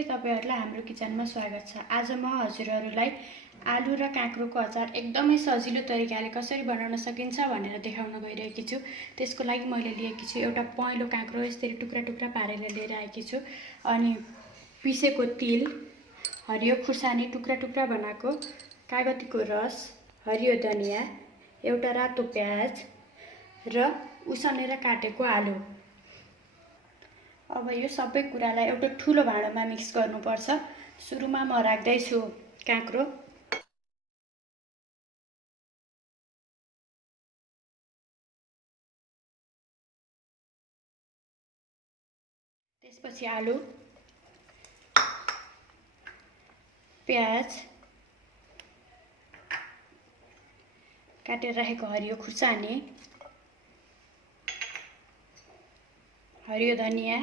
नमस्ते, तपाईहरुलाई हाम्रो किचनमा स्वागत छ। आज म हजुरहरुलाई आलु र काँक्रोको अचार एकदमै सजिलो तरिकाले कसरी बनाउन सकिन्छ भनेर देखाउन गइरहेकी छु। त्यसको लागि मैले लिएकी छु एउटा पहेँलो काँक्रो, यसरी टुक्रा टुक्रा पारेर लिएर आएकी छु। अनि पिसेको तिल, हरियो खुर्सानी टुक्रा टुक्रा बनाएको, कागतीको रस, हरियो धनिया, एउटा रातो प्याज र उसिनेर काटेको आलु। अब यो सबै कुरालाई एउटा ठुलो भाँडोमा मिक्स गर्नुपर्छ। सुरुमा म राख्दै छु काँक्रो, त्यसपछि आलु, प्याज, काटेर राखेको हरियो खुर्सानी, हरियो धनिया,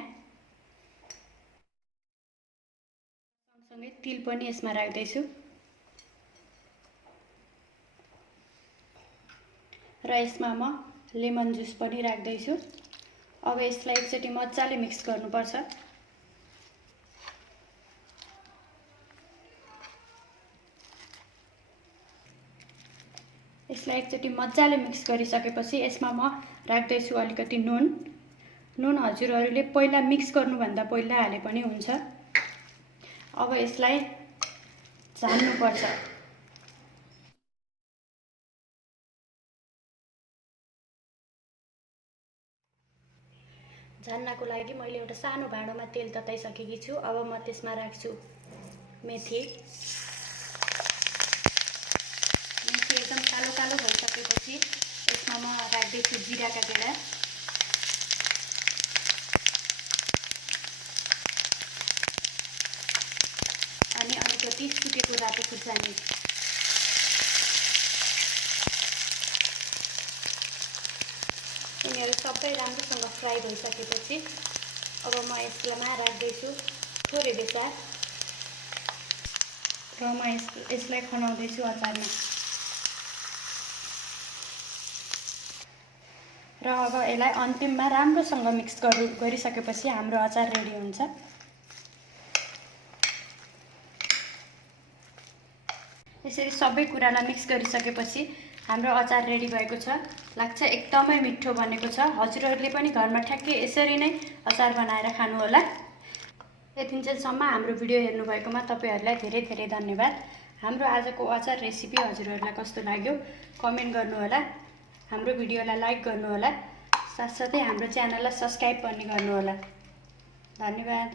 सँगसँगै तिल पनि यसमा राख्दै छु र यसमा म लेमन जुस पनि राख्दै छु। अब यसलाई एकचोटी मजाले मिक्स गर्नुपर्छ। यसलाई एकचोटी मजाले मिक्स गरिसकेपछि यसमा म राख्दै छु अलिकति नुन। नुन हजुरहरुले पहिला मिक्स गर्नुभन्दा पहिला हाले पनि हुन्छ। अब यसलाई झान्नुपर्छ। झान्नको लागि मैले एउटा सानो भाँडोमा तेल तताइसकेकी छु। अब म त्यसमा राख्छु मेथी। मेथी एकदम कालो कालो भइसकेपछि यसमा म राख्दै छु जिराका गेडा, अनि अलिकति सुकेको रातो खुर्सानी। यिनीहरू सबै राम्रोसँग फ्राई भइसकेपछि अब म यसमा राख्दै छु थोरै बेसार र म यसलाई खनाउँदै छु अचारमा। र अब यसलाई अन्तिममा राम्रोसँग मिक्स गरिसकेपछि हाम्रो अचार रेडी हुन्छ। यसरी सबै कुरालाई मिक्स गरिसकेपछि हाम्रो अचार रेडी भएको छ। लाग्छ एकदमै मिठो बनेको छ। हजुरहरुले पनि घरमा ठ्याक्कै यसरी नै अचार बनाएर खानु होला। यतिन्जेलसम्म हाम्रो भिडियो हेर्नु भएकोमा तपाईहरुलाई धेरै धेरै धन्यवाद। हाम्रो आजको अचार रेसिपी हजुरहरुलाई कस्तो लाग्यो कमेन्ट गर्नु होला। हाम्रो भिडियोलाई लाइक गर्नु होला। साथसाथै हाम्रो च्यानललाई सब्स्क्राइब पनि गर्नु होला। धन्यवाद।